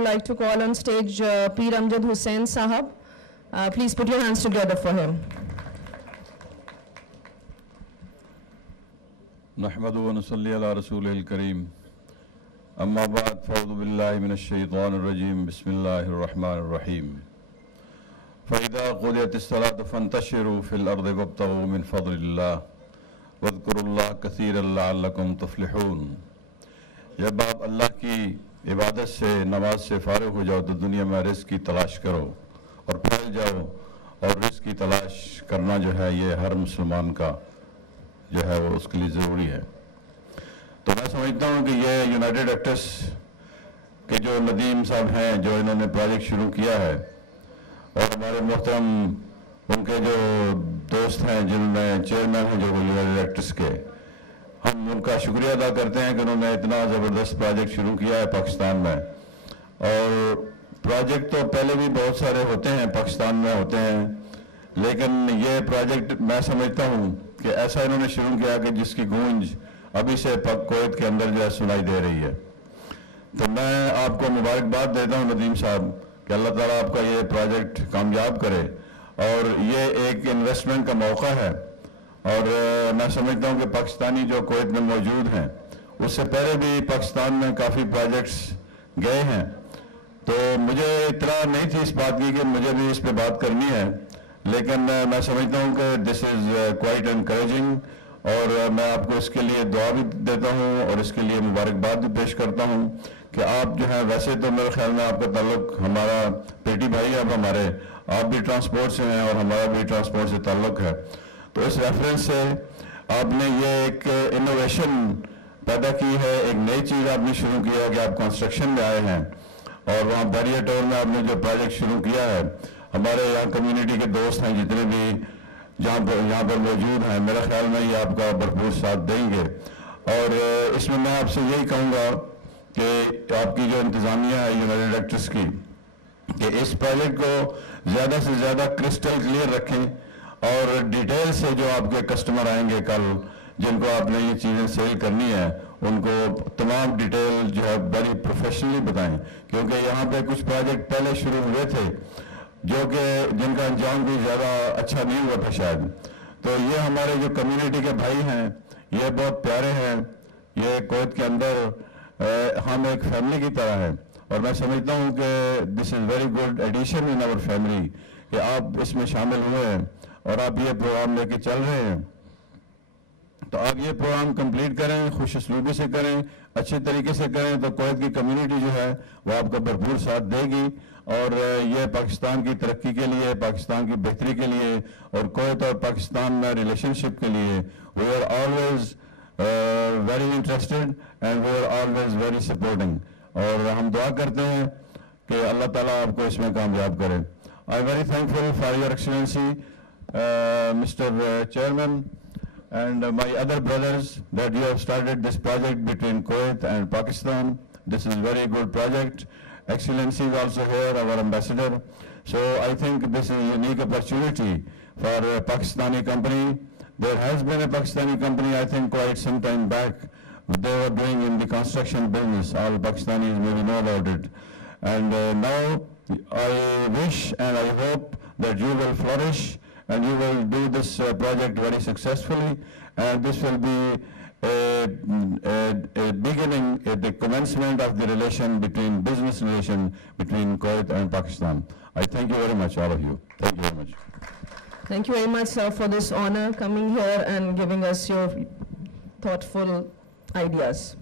I'd like to call on stage Peer Amjad Hussain Sahab. Please put your hands together for him. نحمده ونصلي على رسوله الكريم أما بعد فأعوذ بالله من الشيطان الرجيم بسم الله الرحمن الرحيم فإذا قضيت الصلاة فانتشروا في الأرض وابتغوا من فضل الله واذكروا الله كثيرا لعلكم تفلحون. جب آپ اللہ کی عبادت سے نماز سے فارغ ہو جاؤ تو دنیا میں رزق کی تلاش کرو اور پھیل جاؤ، اور رزق کی تلاش کرنا جو ہے یہ ہر مسلمان کا جو ہے وہ اس کے لیے ضروری ہے. تو میں سمجھتا ہوں کہ یہ یونائٹڈ ایکٹرس کے جو ندیم صاحب ہیں جو انہوں نے پروجیکٹ شروع کیا ہے، اور ہمارے محترم ان کے جو دوست ہیں جن میں چیئرمین ہیں جو یونائٹڈ ایکٹرس کے، ہم ان کا شکریہ ادا کرتے ہیں کہ انہوں نے اتنا زبردست پروجیکٹ شروع کیا ہے پاکستان میں. اور پروجیکٹ تو پہلے بھی بہت سارے ہوتے ہیں پاکستان میں ہوتے ہیں، لیکن یہ پروجیکٹ میں سمجھتا ہوں کہ ایسا انہوں نے شروع کیا کہ جس کی گونج ابھی سے کویت کے اندر جو ہے سنائی دے رہی ہے. تو میں آپ کو مبارکباد دیتا ہوں ندیم صاحب کہ اللہ تعالیٰ آپ کا یہ پروجیکٹ کامیاب کرے، اور یہ ایک انویسٹمنٹ کا موقع ہے. اور میں سمجھتا ہوں کہ پاکستانی جو کویت میں موجود ہیں اس سے پہلے بھی پاکستان میں کافی پروجیکٹس گئے ہیں، تو مجھے اطلاع نہیں تھی اس بات کی کہ مجھے بھی اس پہ بات کرنی ہے، لیکن میں سمجھتا ہوں کہ دس از کوائٹ انکریجنگ، اور میں آپ کو اس کے لیے دعا بھی دیتا ہوں اور اس کے لیے مبارکباد بھی پیش کرتا ہوں کہ آپ جو ہیں، ویسے تو میرے خیال میں آپ کا تعلق ہمارا پیٹی بھائی ہے، اب ہمارے آپ بھی ٹرانسپورٹ سے ہیں اور ہمارا بھی ٹرانسپورٹ سے تعلق ہے. تو اس ریفرنس سے آپ نے یہ ایک انوویشن پیدا کی ہے، ایک نئی چیز آپ نے شروع کیا ہے کہ آپ کنسٹرکشن میں آئے ہیں، اور وہاں بیریئر ٹاؤن میں آپ نے جو پروجیکٹ شروع کیا ہے، ہمارے یہاں کمیونٹی کے دوست ہیں جتنے بھی یہاں پر موجود ہیں، میرا خیال میں یہ آپ کا بھرپور ساتھ دیں گے. اور اس میں آپ سے یہی کہوں گا کہ آپ کی جو انتظامیہ ہے یونائٹڈ ایکٹرس کی، کہ اس پروجیکٹ کو زیادہ سے زیادہ کرسٹل کلیئر رکھیں، اور ڈیٹیل سے جو آپ کے کسٹمر آئیں گے کل جن کو آپ نے یہ چیزیں سیل کرنی ہے، ان کو تمام ڈیٹیل جو ہے بڑی پروفیشنلی بتائیں، کیونکہ یہاں پہ کچھ پروجیکٹ پہلے شروع ہوئے تھے جو کہ جن کا انجام بھی زیادہ اچھا نہیں ہوا تھا شاید. تو یہ ہمارے جو کمیونٹی کے بھائی ہیں یہ بہت پیارے ہیں، یہ کویت کے اندر ہم ایک فیملی کی طرح ہیں، اور میں سمجھتا ہوں کہ this is very good addition in our family کہ آپ اس میں شامل ہوئے ہیں اور آپ یہ پروگرام لے کے چل رہے ہیں. تو آپ یہ پروگرام کمپلیٹ کریں، خوش اسلوبی سے کریں، اچھے طریقے سے کریں، تو کویت کی کمیونٹی جو ہے وہ آپ کا بھرپور ساتھ دے گی، اور یہ پاکستان کی ترقی کے لیے، پاکستان کی بہتری کے لیے، اور کویت اور پاکستان میں ریلیشن شپ کے لیے we are always very interested and we are always very supporting. اور ہم دعا کرتے ہیں کہ اللہ تعالیٰ آپ کو اس میں کامیاب کرے. I very thankful for your excellency Mr. Chairman and my other brothers that you have started this project between Kuwait and Pakistan. This is a very good project. Excellency is also here, our ambassador. So I think this is a unique opportunity for a Pakistani company. There has been a Pakistani company, I think, quite some time back. They were doing in the construction business. All Pakistanis maybe know about it. And now I wish and I hope that you will flourish and you will do this project very successfully, and this will be a beginning, the commencement of the business relation between Kuwait and Pakistan. I thank you very much, all of you. Thank you very much. Thank you very much, sir, for this honor, coming here and giving us your thoughtful ideas.